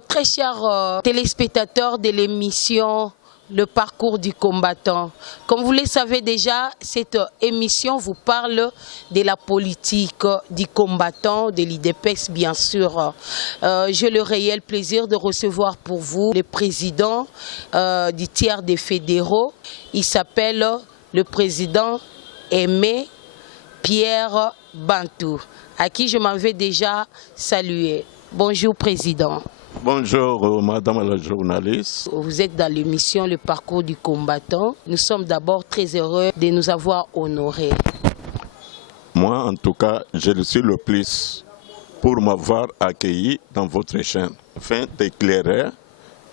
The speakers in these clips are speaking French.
très chers téléspectateurs de l'émission Le parcours du combattant. Comme vous le savez déjà, cette émission vous parle de la politique du combattant, de l'IDPES bien sûr. J'ai le réel plaisir de recevoir pour vous le président du tiers des fédéraux. Il s'appelle le président Aimé Pierre Bantou, à qui je m'en vais déjà saluer. Bonjour président. Bonjour madame la journaliste. Vous êtes dans l'émission Le parcours du combattant. Nous sommes d'abord très heureux de nous avoir honorés. Moi en tout cas, je suis le plus pour m'avoir accueilli dans votre chaîne, afin d'éclairer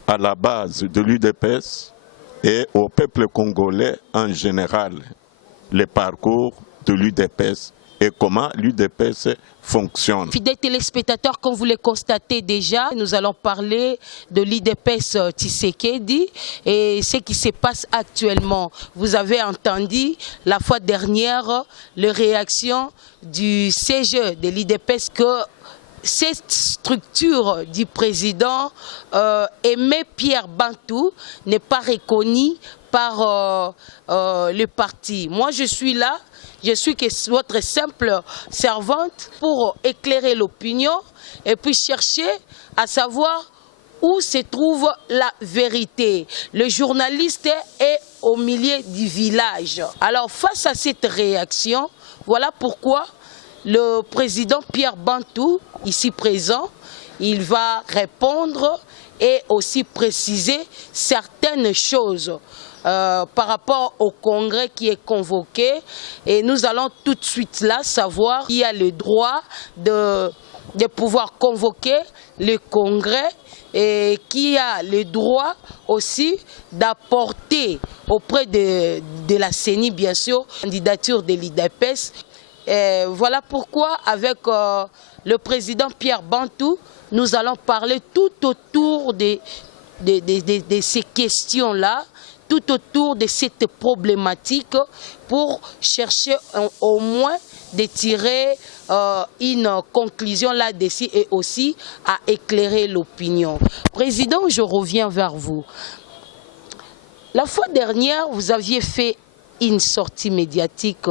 à la base de l'UDPS et au peuple congolais en général le parcours de l'UDPS et comment l'UDPS fonctionne. Fidèles téléspectateurs, comme vous le constatez déjà, nous allons parler de l'IDPES Tshisekedi et ce qui se passe actuellement. Vous avez entendu la fois dernière les réactions du CGE de l'IDPES que cette structure du président Aimé Pierre Bantou n'est pas reconnue par le parti. Moi, je suis là. Je suis que votre simple servante pour éclairer l'opinion et puis chercher à savoir où se trouve la vérité. Le journaliste est au milieu du village. Alors face à cette réaction, voilà pourquoi le président Pierre Bantou, ici présent, il va répondre et aussi préciser certaines choses par rapport au congrès qui est convoqué. Et nous allons tout de suite là savoir qui a le droit de pouvoir convoquer le congrès et qui a le droit aussi d'apporter auprès de la CENI, bien sûr, candidature de l'IDPES. Voilà pourquoi avec le président Pierre Bantou, nous allons parler tout autour de ces questions-là, tout autour de cette problématique pour chercher au moins de tirer une conclusion là-dessus et aussi à éclairer l'opinion. Président, je reviens vers vous. La fois dernière, vous aviez fait une sortie médiatique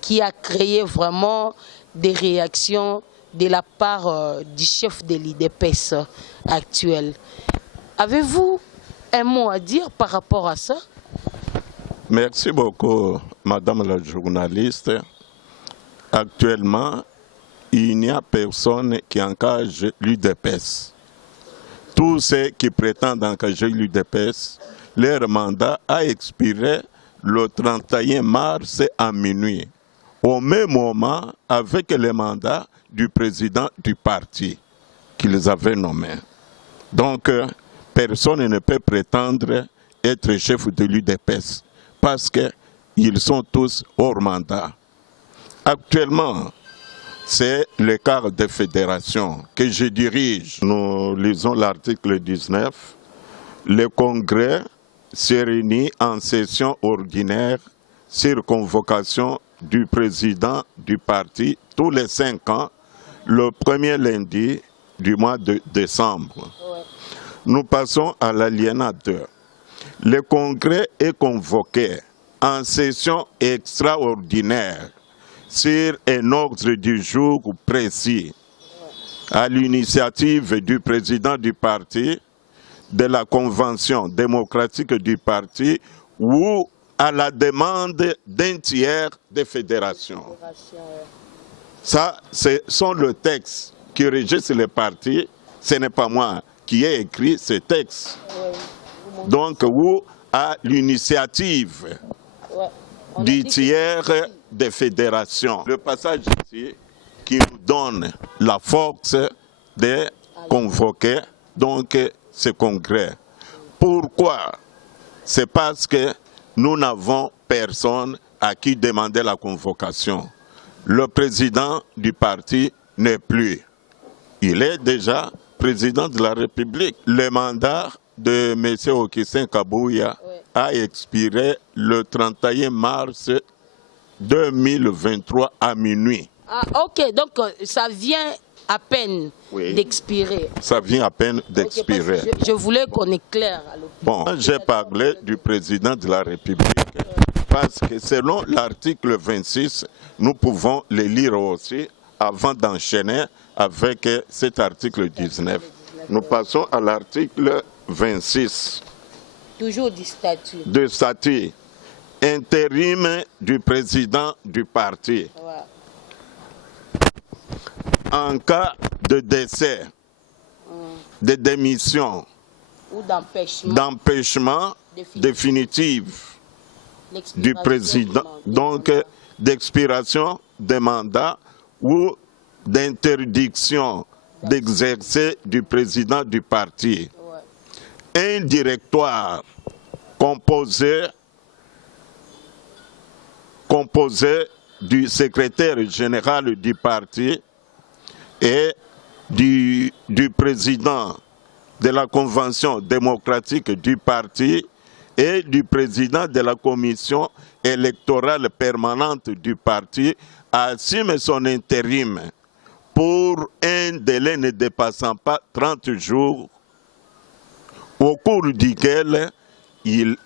qui a créé vraiment des réactions de la part du chef de l'IDPES actuel. Avez-vous un mot à dire par rapport à ça? Merci beaucoup, madame la journaliste. Actuellement, il n'y a personne qui engage l'UDPS. Tous ceux qui prétendent engager l'UDPS, leur mandat a expiré le 31 mars à minuit, au même moment avec le mandat du président du parti qu'ils avaient nommé. Donc, personne ne peut prétendre être chef de l'UDPS parce qu'ils sont tous hors mandat. Actuellement, c'est le quart de fédération que je dirige. Nous lisons l'article 19. Le congrès se réunit en session ordinaire sur convocation du président du parti tous les 5 ans, le premier lundi du mois de décembre. Nous passons à l'alinéa 2. Le congrès est convoqué en session extraordinaire sur un ordre du jour précis, à l'initiative du président du parti, de la convention démocratique du parti ou à la demande d'un tiers de fédération. Ça, ce sont les textes qui régissent le parti. Ce n'est pas moi qui ai écrit ce texte. Donc, ou à l'initiative du tiers de fédération. Le passage ici qui nous donne la force de convoquer donc ce congrès. Pourquoi? C'est parce que nous n'avons personne à qui demander la convocation. Le président du parti n'est plus. Il est déjà président de la République. Le mandat de M. Okissin Kabouya a expiré le 31 mars 2023 à minuit. Ah, ok, donc ça vient à peine d'expirer. Ça vient à peine d'expirer. Okay, je voulais qu'on éclaire. Bon, j'ai parlé du président de la République parce que selon l'article 26, nous pouvons le lire aussi avant d'enchaîner avec cet article 19. Nous passons à l'article 26. Toujours du statut. De statut. Intérim du président du parti. Ouais. En cas de décès, de démission ou d'empêchement définitif du président, donc d'expiration des mandats ou d'interdiction d'exercer du président du parti. Un directoire composé du secrétaire général du parti et du président de la convention démocratique du parti et du président de la commission électorale permanente du parti assume son intérim pour un délai ne dépassant pas 30 jours au cours duquel il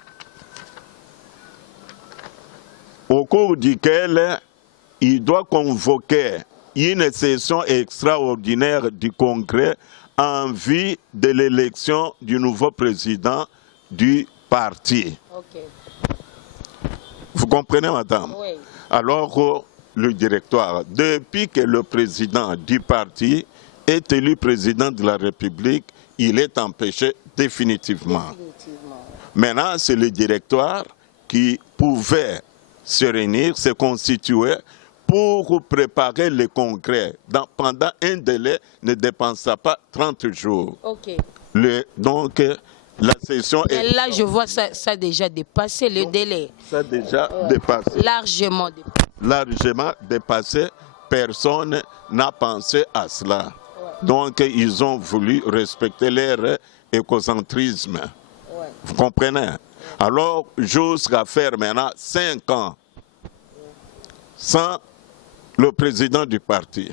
doit convoquer une session extraordinaire du Congrès en vue de l'élection du nouveau président du parti. Okay. Vous comprenez, madame? Oui. Alors, le directoire, depuis que le président du parti est élu président de la République, il est empêché définitivement. Maintenant, c'est le directoire qui pouvait se réunir, se constituer pour préparer le congrès pendant un délai ne dépassant pas 30 jours. Okay. Donc, la session est... Là, je vois ça a déjà dépassé le délai. Ça a déjà dépassé. Largement dépassé. Largement dépassé. Personne n'a pensé à cela. Donc, ils ont voulu respecter leur écocentrisme. Vous comprenez? Alors, jusqu'à faire maintenant 5 ans sans le président du parti.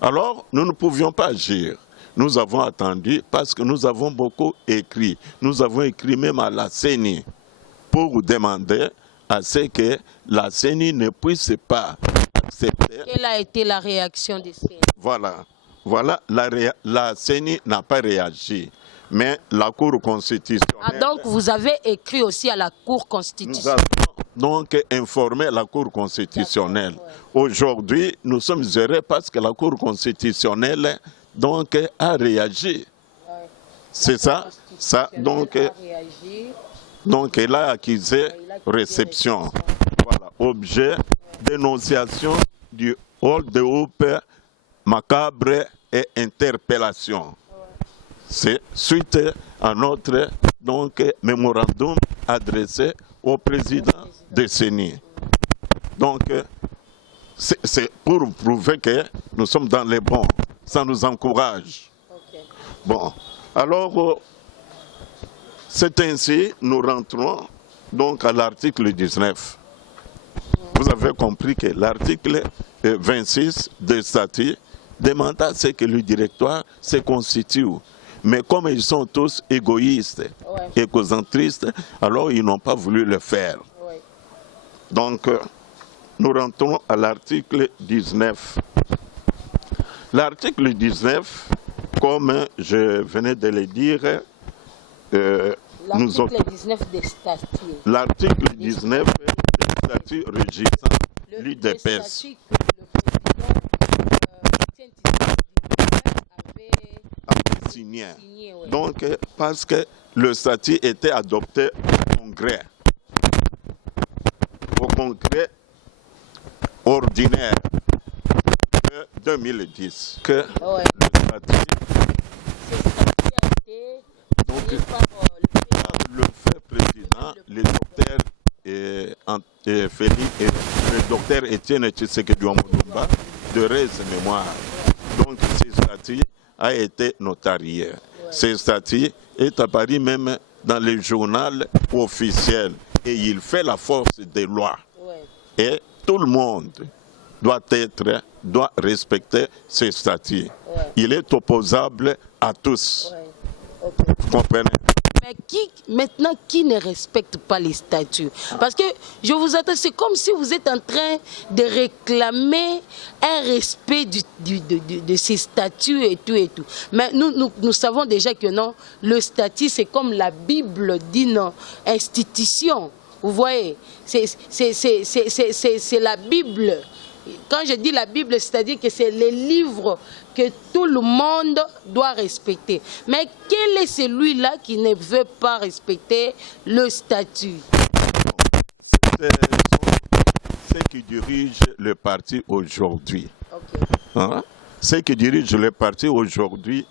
Alors, nous ne pouvions pas agir. Nous avons attendu parce que nous avons beaucoup écrit. Nous avons écrit même à la CENI pour demander à ce que la CENI ne puisse pas accepter. Quelle a été la réaction de CENI? Voilà, la CENI n'a pas réagi. Mais la Cour constitutionnelle... Ah, donc vous avez écrit aussi à la Cour constitutionnelle. Nous avons donc informé la Cour constitutionnelle. Aujourd'hui, nous sommes heureux parce que la Cour constitutionnelle donc, a réagi. C'est ça? Donc elle a accusé réception. Voilà, objet dénonciation du hold-up macabre et interpellation. C'est suite à notre mémorandum adressé au président de CENI. Donc, c'est pour prouver que nous sommes dans les bons. Ça nous encourage. Okay. Bon, alors, c'est ainsi, nous rentrons donc à l'article 19. Vous avez compris que l'article 26 de statut demande à ce que le directoire se constitue. Mais comme ils sont tous égoïstes, égocentristes, alors ils n'ont pas voulu le faire. Donc, nous rentrons à l'article 19. L'article 19, comme je venais de le dire, l'article 19 des statuts. L'article 19 des statuts régissant l'UDPS. Signé. Donc, parce que le statut était adopté au congrès ordinaire de 2010. Que le statut a été le fait président, le docteur Étienne Tshisekedi Omolumba de Reze Mémoire. Donc, ce statut a été notarié. Ce statut est apparu même dans le journal officiel et il fait la force des lois. Et tout le monde doit respecter ses statuts. Ouais. Il est opposable à tous. Ouais. Okay. Vous comprenez? Mais maintenant, qui ne respecte pas les statuts? Parce que je vous attends, c'est comme si vous êtes en train de réclamer un respect de ces statuts et tout et tout. Mais nous savons déjà que non, le statut, c'est comme la Bible d'une institution. Vous voyez, c'est la Bible. Quand je dis la Bible, c'est-à-dire que c'est les livres que tout le monde doit respecter. Mais quel est celui-là qui ne veut pas respecter le statut? C'est ceux qui dirigent le parti aujourd'hui. Okay. Hein? Ceux qui dirigent le parti aujourd'hui.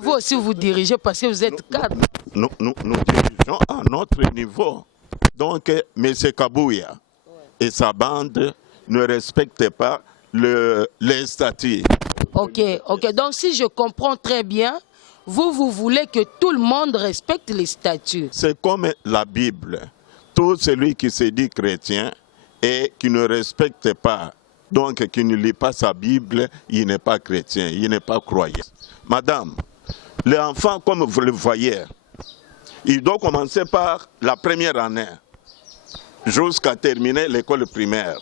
Vous aussi, vous dirigez parce que vous êtes cadre. Nous dirigeons à notre niveau. Donc, M. Kabouya et sa bande ne respectent pas les statuts. Ok. Donc, si je comprends très bien, vous voulez que tout le monde respecte les statuts. C'est comme la Bible. Tout celui qui se dit chrétien et qui ne respecte pas, donc qui ne lit pas sa Bible, il n'est pas chrétien, il n'est pas croyant. Madame, les enfants, comme vous le voyez, ils doivent commencer par la première année jusqu'à terminer l'école primaire.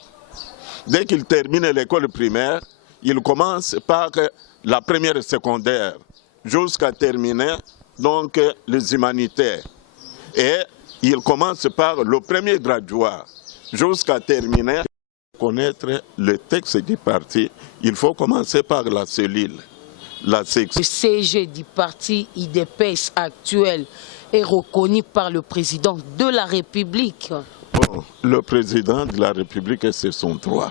Dès qu'ils terminent l'école primaire, ils commencent par la première secondaire jusqu'à terminer donc les humanités. Et ils commencent par le premier graduat jusqu'à terminer. Connaître le texte du parti, il faut commencer par la cellule, la section. Le CG du parti IDPS actuel est reconnu par le président de la République. Bon, le président de la République, c'est son droit,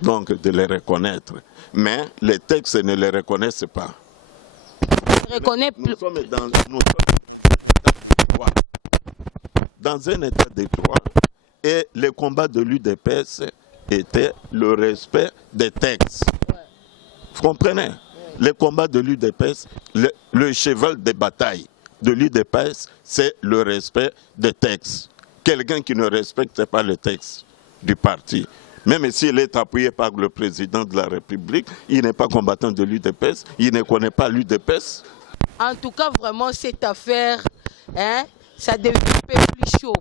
donc de les reconnaître. Mais les textes ne les reconnaissent pas. Nous sommes dans un état de droit et le combat de l'UDPS était le respect des textes. Vous comprenez? Le combat de l'UDPS, le cheval de bataille de l'UDPS, c'est le respect des textes. Quelqu'un qui ne respecte pas le texte du parti, même s'il est appuyé par le président de la République, il n'est pas combattant de l'UDPS, il ne connaît pas l'UDPS. En tout cas, vraiment, cette affaire, ça devient un peu plus chaud.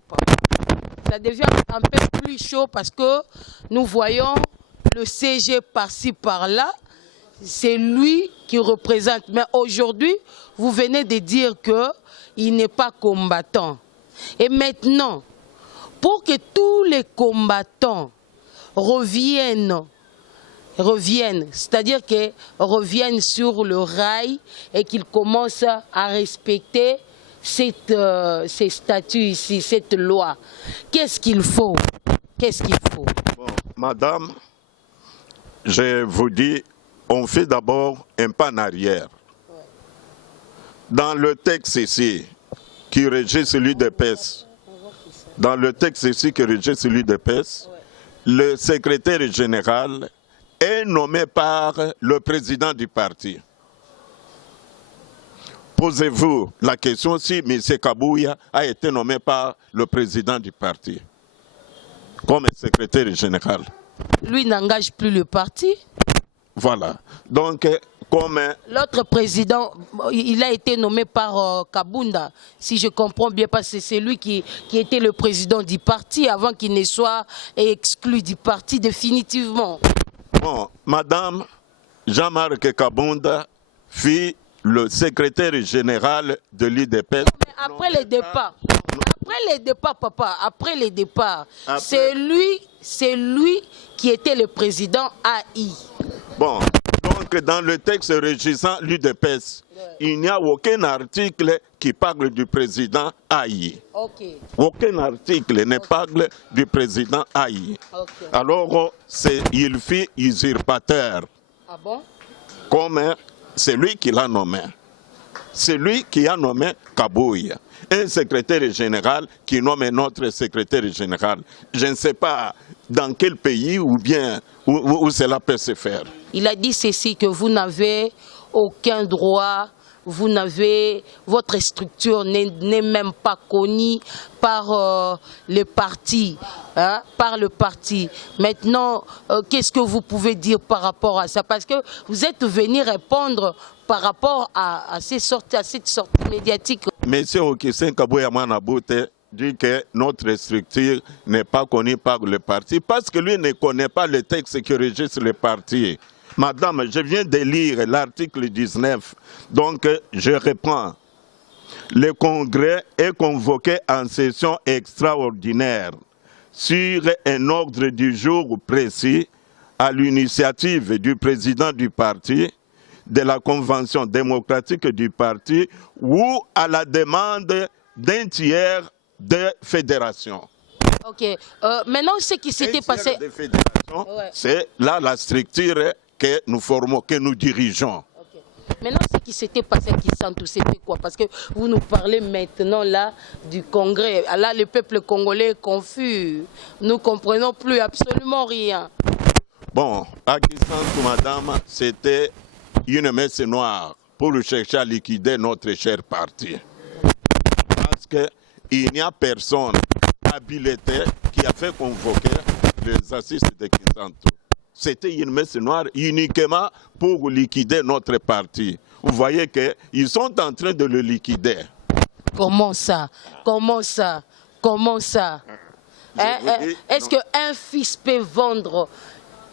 Ça devient un peu plus chaud parce que nous voyons le CG par-ci, par-là. C'est lui qui représente. Mais aujourd'hui, vous venez de dire qu'il n'est pas combattant. Et maintenant, pour que tous les combattants reviennent, c'est-à-dire qu'ils reviennent sur le rail et qu'ils commencent à respecter ces statuts ici, cette loi. Qu'est-ce qu'il faut? Bon, madame, je vous dis, on fait d'abord un pas en arrière. Dans le texte ici, qui régit celui des PES, le secrétaire général est nommé par le président du parti. Posez-vous la question si M. Kabouya a été nommé par le président du parti comme secrétaire général. Lui n'engage plus le parti. Voilà. Donc, comme l'autre président, il a été nommé par Kabunda, si je comprends bien, parce que c'est lui qui était le président du parti avant qu'il ne soit exclu du parti définitivement. Bon, madame Jean-Marc Kabunda fut le secrétaire général de l'UDPS. Après les départs, papa, c'est lui qui était le président AI. Bon, donc dans le texte régissant l'UDPS, il n'y a aucun article qui parle du président AI. Okay. Aucun article ne parle du président AI. Okay. Alors, il fut usurpateur. Ah bon? Comme c'est lui qui l'a nommé. C'est lui qui a nommé Kabouya. Un secrétaire général qui nomme un autre secrétaire général. Je ne sais pas dans quel pays ou bien où cela peut se faire. Il a dit ceci, que vous n'avez aucun droit votre structure n'est même pas connue par le parti. Hein, par le parti. Maintenant, qu'est-ce que vous pouvez dire par rapport à ça? Parce que vous êtes venu répondre par rapport à cette sortie médiatique. Monsieur Okisen Kabouya-Manaboute dit que notre structure n'est pas connue par le parti parce que lui ne connaît pas le texte qui régisse le parti. Madame, je viens de lire l'article 19, donc je reprends. Le congrès est convoqué en session extraordinaire sur un ordre du jour précis à l'initiative du président du parti, de la convention démocratique du parti ou à la demande d'un tiers de fédération. Ok. Maintenant, ce qui s'était passé... C'est là la structure que nous formons, que nous dirigeons. Okay. Maintenant, ce qui s'était passé à Kisantu, c'était quoi? Parce que vous nous parlez maintenant là du Congrès. Là, le peuple congolais est confus. Nous ne comprenons plus absolument rien. Bon, à Kisantu, madame, c'était une messe noire pour chercher à liquider notre cher parti. Parce qu'il n'y a personne habilité qui a fait convoquer les assises de Kisantu. C'était une messe noire uniquement pour liquider notre parti. Vous voyez qu'ils sont en train de le liquider. Comment ça? Comment ça? Comment ça? Est-ce qu'un fils peut vendre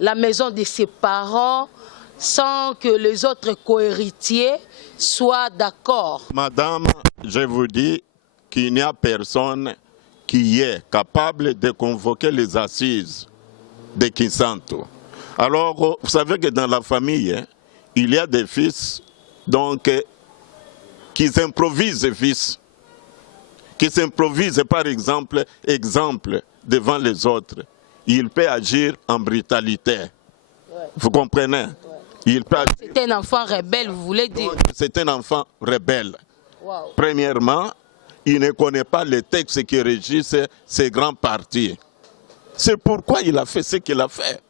la maison de ses parents sans que les autres cohéritiers soient d'accord? Madame, je vous dis qu'il n'y a personne qui est capable de convoquer les assises de Kisantu. Alors, vous savez que dans la famille, il y a des fils donc, qui s'improvisent fils, qui s'improvisent par exemple devant les autres. Il peut agir en brutalité. Ouais. Vous comprenez? Ouais. Il peut agir... C'est un enfant rebelle, vous voulez dire? C'est un enfant rebelle. Wow. Premièrement, il ne connaît pas les textes qui régissent ces grands partis. C'est pourquoi il a fait ce qu'il a fait.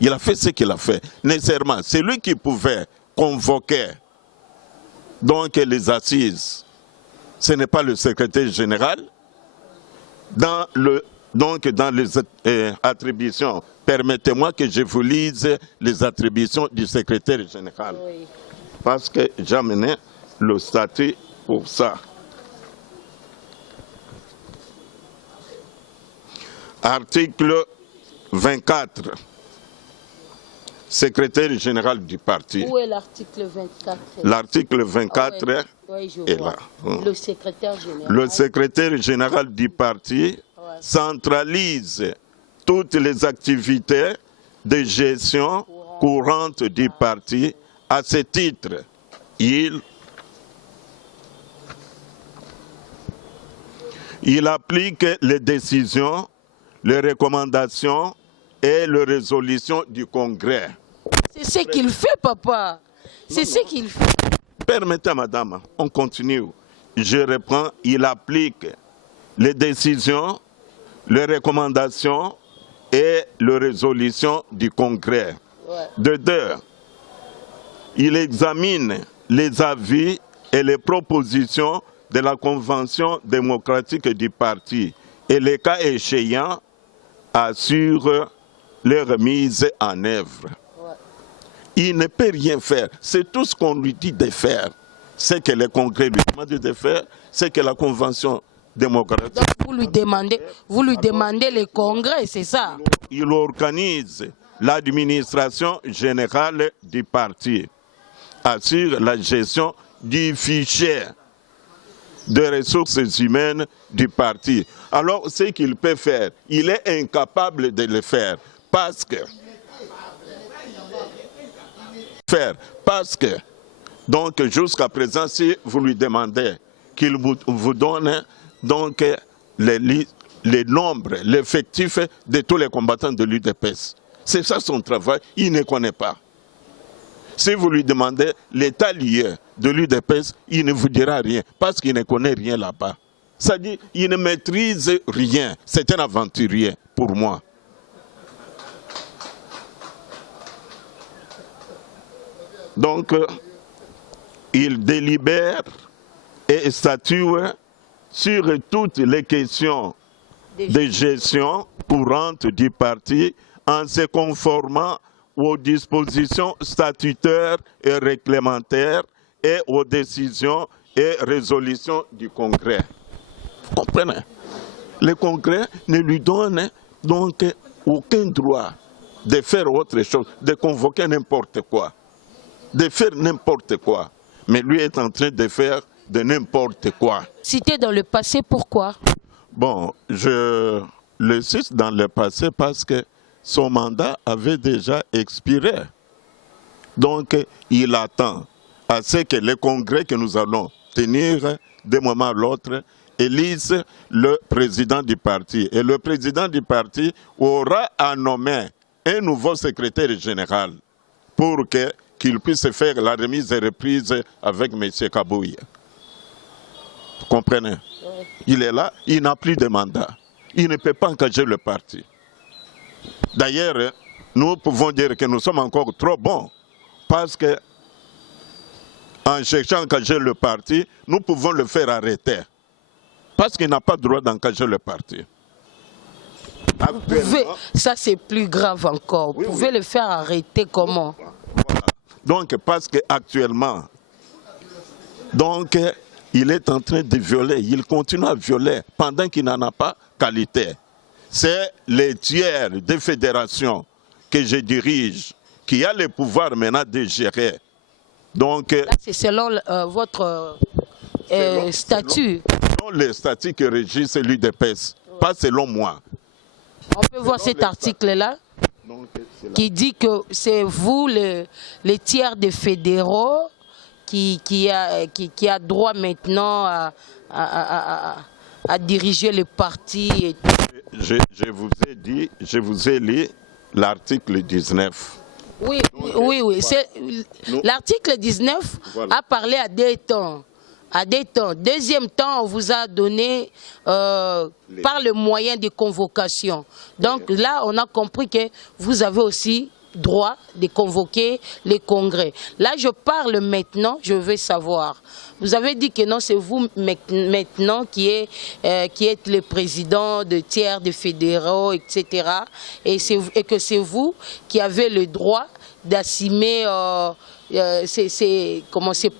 Il a fait ce qu'il a fait. Nécessairement, c'est lui qui pouvait convoquer donc les assises. Ce n'est pas le secrétaire général. Dans les attributions, permettez-moi que je vous lise les attributions du secrétaire général. Oui. Parce que j'ai amené le statut pour ça. Article 24. Secrétaire général du parti. Où est l'article 24? L'article 24 est là. Le secrétaire général. Le secrétaire général du parti centralise toutes les activités de gestion courante du parti. À ce titre, il applique les décisions, les recommandations et les résolutions du Congrès. C'est ce qu'il fait, papa. C'est ce qu'il fait. Permettez, madame, on continue. Je reprends. Il applique les décisions, les recommandations et les résolutions du Congrès. Ouais. De deux, il examine les avis et les propositions de la Convention démocratique du parti et les cas échéants assure les remises en œuvre. Ouais. Il ne peut rien faire. C'est tout ce qu'on lui dit de faire. C'est que le Congrès lui demande de faire, c'est que la Convention démocratique... Donc vous lui demandez le Congrès, c'est ça? Il organise l'administration générale du parti, assure la gestion du fichier de ressources humaines du parti. Alors, ce qu'il peut faire, il est incapable de le faire parce que donc jusqu'à présent, si vous lui demandez qu'il vous donne donc les nombres, l'effectif de tous les combattants de l'UDPS, c'est ça son travail, il ne connaît pas. Si vous lui demandez l'état lié de l'UDPS, il ne vous dira rien, parce qu'il ne connaît rien là-bas. C'est-à-dire qu'il ne maîtrise rien. C'est un aventurier, pour moi. Donc, il délibère et statue sur toutes les questions de gestion courante du parti en se conformant aux dispositions statutaires et réglementaires et aux décisions et résolutions du Congrès. Vous comprenez? Le Congrès ne lui donne donc aucun droit de faire autre chose, de convoquer n'importe quoi, de faire n'importe quoi. Mais lui est en train de faire de n'importe quoi. Cité dans le passé, pourquoi? Bon, je le cite dans le passé parce que son mandat avait déjà expiré. Donc, il attend à ce que le congrès que nous allons tenir d'un moment à l'autre élise le président du parti. Et le président du parti aura à nommer un nouveau secrétaire général pour qu'il puisse faire la remise et reprise avec M. Kabouye. Vous comprenez? Il est là, il n'a plus de mandat. Il ne peut pas engager le parti. D'ailleurs, nous pouvons dire que nous sommes encore trop bons parce que en cherchant à engager le parti, nous pouvons le faire arrêter. Parce qu'il n'a pas le droit d'engager le parti. Ça c'est plus grave encore. Vous pouvez le faire arrêter comment? Voilà. Donc parce qu'actuellement, il est en train de violer, il continue à violer pendant qu'il n'en a pas qualité. C'est les tiers des fédérations que je dirige qui a le pouvoir maintenant de gérer. Donc, c'est selon votre statut. Selon les statuts qui régissent l'UDPS, pas selon moi. On peut voir cet article-là qui dit que c'est vous, les tiers des fédéraux, qui a droit maintenant à diriger le parti. Et je vous ai lu l'article 19. Oui. L'article 19 a parlé à des temps. Deuxième temps, on vous a donné par le moyen de convocation. Donc là, on a compris que vous avez aussi droit de convoquer les congrès. Là, je parle maintenant, je veux savoir. Vous avez dit que non, c'est vous maintenant qui êtes le président de tiers, de fédéraux, etc. Et que c'est vous qui avez le droit d'assumer ces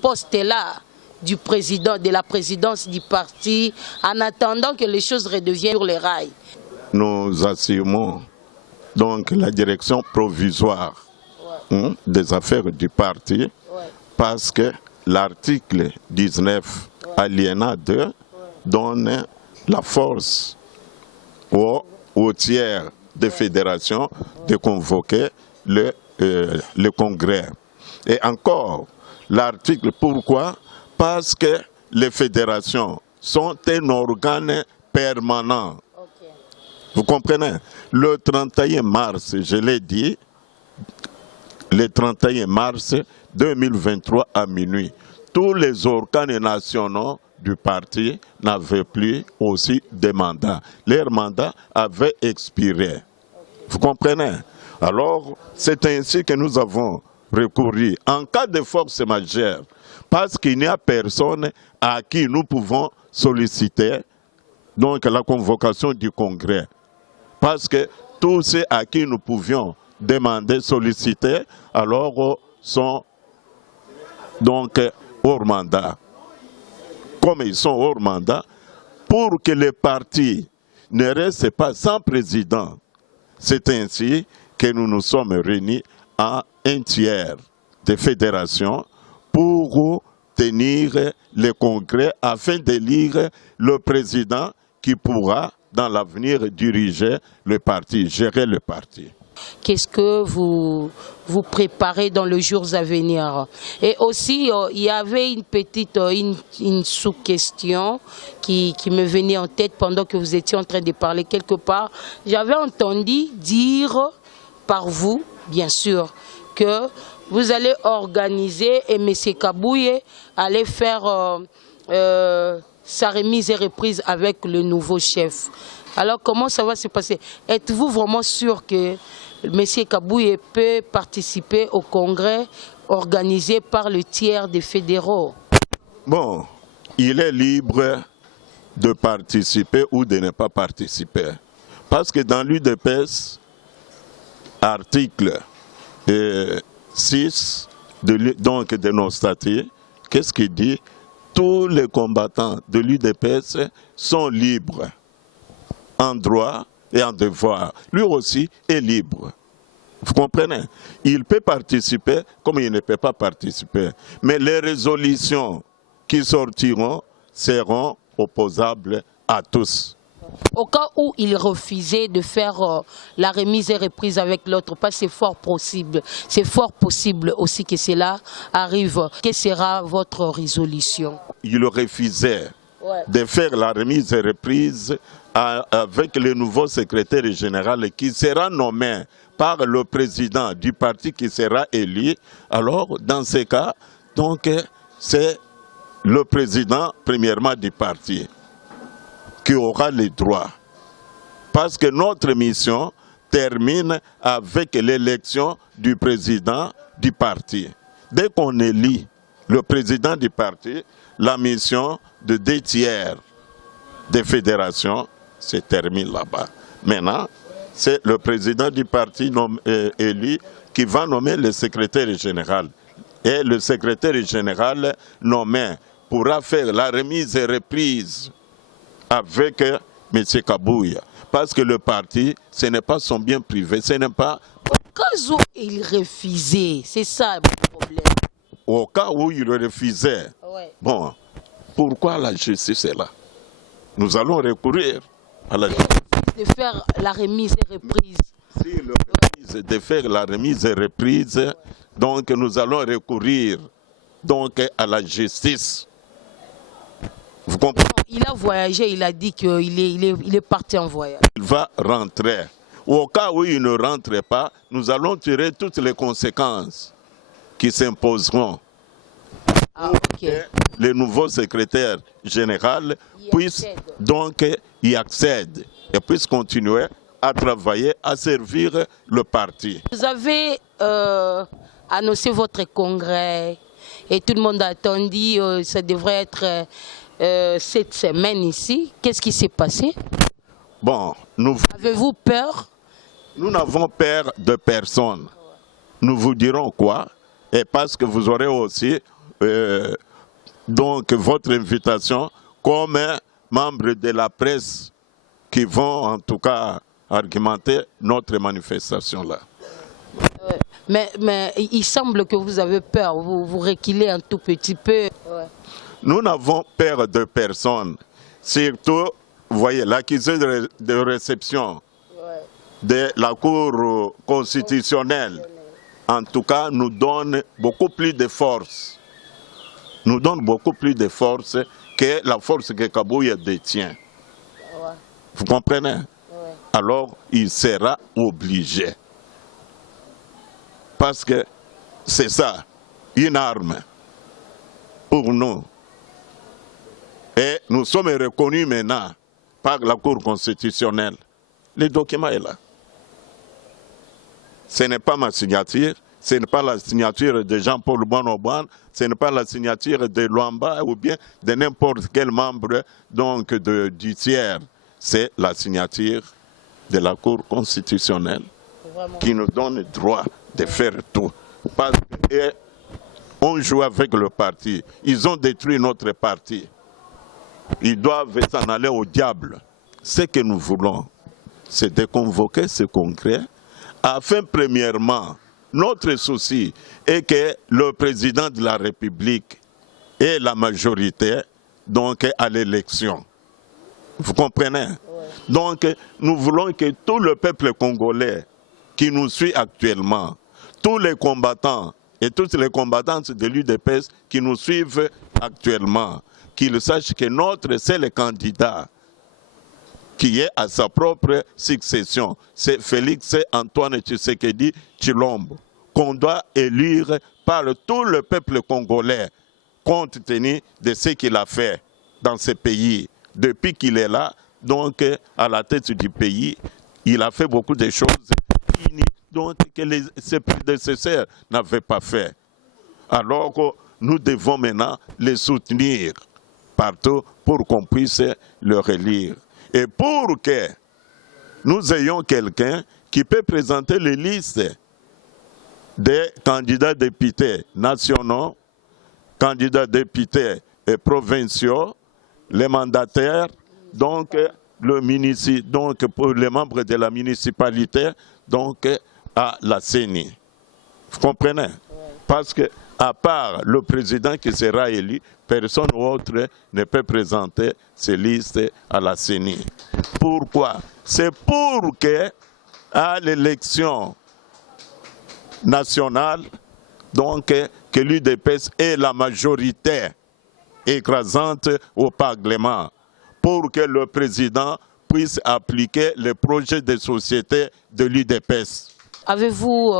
postes-là du président, de la présidence du parti, en attendant que les choses redeviennent sur les rails. Nous assumons donc la direction provisoire des affaires du parti parce que l'article 19 alinéa 2 donne la force aux tiers des fédérations de convoquer le congrès. Et encore, l'article, pourquoi? Parce que les fédérations sont un organe permanent. Vous comprenez? Le 31 mars, je l'ai dit, le 31 mars 2023 à minuit, tous les organes nationaux du parti n'avaient plus aussi de mandats. Leur mandat avait expiré. Vous comprenez? Alors, c'est ainsi que nous avons recouru en cas de force majeure, parce qu'il n'y a personne à qui nous pouvons solliciter donc la convocation du congrès. Parce que tous ceux à qui nous pouvions demander, solliciter, alors sont donc hors mandat. Comme ils sont hors mandat, pour que le parti ne reste pas sans président, c'est ainsi que nous nous sommes réunis à un tiers de fédérations pour tenir le congrès afin d'élire le président qui pourra dans l'avenir diriger le parti, gérer le parti. Qu'est-ce que vous préparez dans les jours à venir? Et aussi, il y avait une petite une sous-question qui me venait en tête pendant que vous étiez en train de parler quelque part. J'avais entendu dire par vous, bien sûr, que vous allez organiser et M. Kabouye allait faire sa remise et reprise avec le nouveau chef. Alors comment ça va se passer? Êtes-vous vraiment sûr que M. Kabouye peut participer au congrès organisé par le tiers des fédéraux. Bon, il est libre de participer ou de ne pas participer. Parce que dans l'UDPS, article 6 de nos statuts, qu'est-ce qu'il dit? Tous les combattants de l'UDPS sont libres en droit et en devoir. Lui aussi est libre. Vous comprenez? Il peut participer comme il ne peut pas participer. Mais les résolutions qui sortiront seront opposables à tous. Au cas où il refusait de faire la remise et reprise avec l'autre, parce que c'est fort possible. C'est fort possible aussi que cela arrive. Quelle sera votre résolution? Il refusait de faire la remise et reprise avec le nouveau secrétaire général qui sera nommé par le président du parti qui sera élu. Alors, dans ce cas, donc, c'est le président, premièrement, du parti qui aura les droits. Parce que notre mission termine avec l'élection du président du parti. Dès qu'on élit le président du parti, la mission de 2 tiers des fédérations se termine là-bas. Maintenant, c'est le président du parti élu qui va nommer le secrétaire général. Et le secrétaire général nommé pourra faire la remise et reprise avec M. Kabouya. Parce que le parti, ce n'est pas son bien privé, ce n'est pas... Au cas où il refusait, c'est ça le problème. Au cas où il refusait, bon, pourquoi la justice est là? Nous allons recourir à la justice. De faire la remise et reprise. Si le refuse de faire la remise et reprise, donc nous allons recourir donc à la justice. Vous comprenez? Il a voyagé, il a dit qu'il est parti en voyage. Il va rentrer. Au cas où il ne rentre pas, nous allons tirer toutes les conséquences qui s'imposeront. Le nouveau secrétaire général puisse donc y accéder et puisse continuer à travailler, à servir le parti. Vous avez annoncé votre congrès et tout le monde a attendu, ça devrait être cette semaine ici. Qu'est-ce qui s'est passé? Bon, avez-vous peur? Nous n'avons peur de personne. Nous vous dirons quoi? Et parce que vous aurez aussi donc votre invitation comme membre de la presse qui vont en tout cas argumenter notre manifestation là. Mais il semble que vous avez peur, vous reculez un tout petit peu. Nous n'avons peur de personne. Surtout, vous voyez, l'accusé de réception de la Cour constitutionnelle, en tout cas, nous donne beaucoup plus de force. Nous donne beaucoup plus de force que la force que Kabouya détient. Vous comprenez? Alors, il sera obligé. Parce que c'est ça, une arme pour nous. Et nous sommes reconnus maintenant par la Cour constitutionnelle. Le document est là. Ce n'est pas ma signature, ce n'est pas la signature de Jean-Paul Bonoban, ce n'est pas la signature de Luamba ou bien de n'importe quel membre donc, du tiers. C'est la signature de la Cour constitutionnelle qui nous donne droit de faire tout. Parce qu'on joue avec le parti. Ils ont détruit notre parti. Ils doivent s'en aller au diable. Ce que nous voulons, c'est de convoquer ce congrès afin, premièrement, notre souci est que le président de la République ait la majorité donc, à l'élection. Vous comprenez? Donc, nous voulons que tout le peuple congolais qui nous suit actuellement, tous les combattants et toutes les combattantes de l'UDPS qui nous suivent actuellement, qu'ils sachent que notre seul candidat qui est à sa propre succession, c'est Félix Antoine Tshisekedi Tshilombo, qu'on doit élire par tout le peuple congolais, compte tenu de ce qu'il a fait dans ce pays. Depuis qu'il est là, donc à la tête du pays, il a fait beaucoup de choses donc, que ses prédécesseurs n'avaient pas fait. Alors que nous devons maintenant les soutenir partout pour qu'on puisse le relire. Et pour que nous ayons quelqu'un qui peut présenter les listes des candidats députés nationaux, candidats députés provinciaux, les mandataires, donc, donc pour les membres de la municipalité, donc à la CENI. Vous comprenez? Parce que à part le président qui sera élu, personne autre ne peut présenter ces listes à la CENI. Pourquoi? C'est pour que à l'élection nationale, donc que l'UDPS ait la majorité écrasante au Parlement, pour que le président puisse appliquer les projets de société de l'UDPS. Avez-vous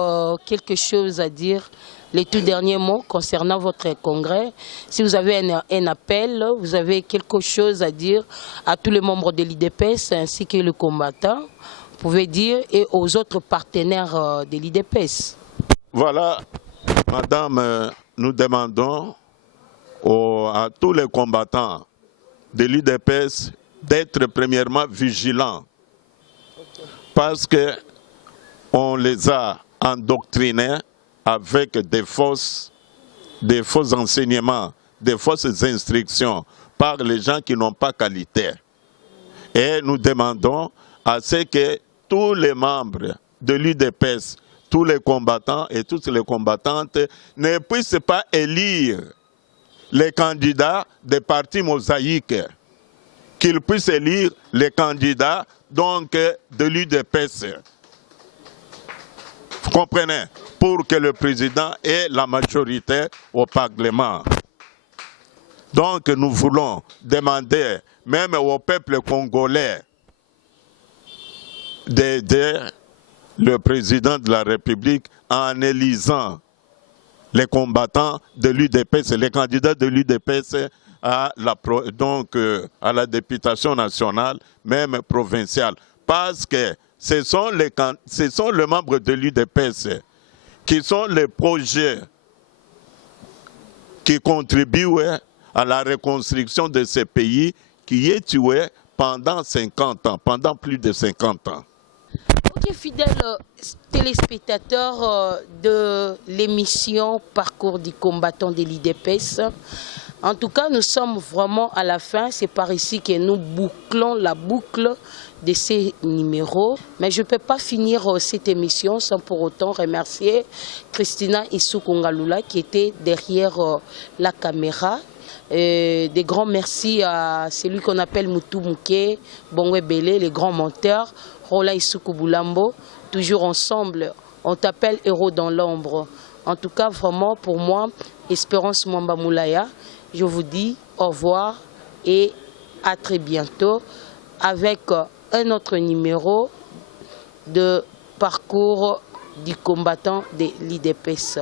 quelque chose à dire, les tout derniers mots concernant votre congrès? Si vous avez un appel, vous avez quelque chose à dire à tous les membres de l'UDPS ainsi que les combattants, vous pouvez dire, et aux autres partenaires de l'UDPS. Voilà, madame, nous demandons à tous les combattants de l'UDPS d'être premièrement vigilants, parce que on les a endoctrinés avec des faux enseignements, des fausses instructions par les gens qui n'ont pas qualité. Et nous demandons à ce que tous les membres de l'UDPS, tous les combattants et toutes les combattantes ne puissent pas élire les candidats des partis mosaïques, qu'ils puissent élire les candidats donc de l'UDPS. Vous comprenez? Pour que le président ait la majorité au Parlement. Donc nous voulons demander même au peuple congolais d'aider le président de la République en élisant les combattants de l'UDPS, les candidats de l'UDPS à la députation nationale, même provinciale. Parce que ce sont les membres de l'UDPS qui sont les projets qui contribuent à la reconstruction de ce pays qui est tué pendant 50 ans, pendant plus de 50 ans. Ok, fidèles téléspectateurs de l'émission Parcours du combattant de l'UDPS, en tout cas, nous sommes vraiment à la fin. C'est par ici que nous bouclons la boucle de ces numéros. Mais je ne peux pas finir cette émission sans pour autant remercier Christina Issoukongalula qui était derrière la caméra. Des grands merci à celui qu'on appelle Moutou Mouké, Bongwe Belé, les grands menteurs, Rola Issoukou Boulambo. Toujours ensemble, on t'appelle héros dans l'ombre. En tout cas, vraiment, pour moi, Espérance Mwamba Moulaya, je vous dis au revoir et à très bientôt avec un autre numéro de Parcours du combattant de l'UDPS.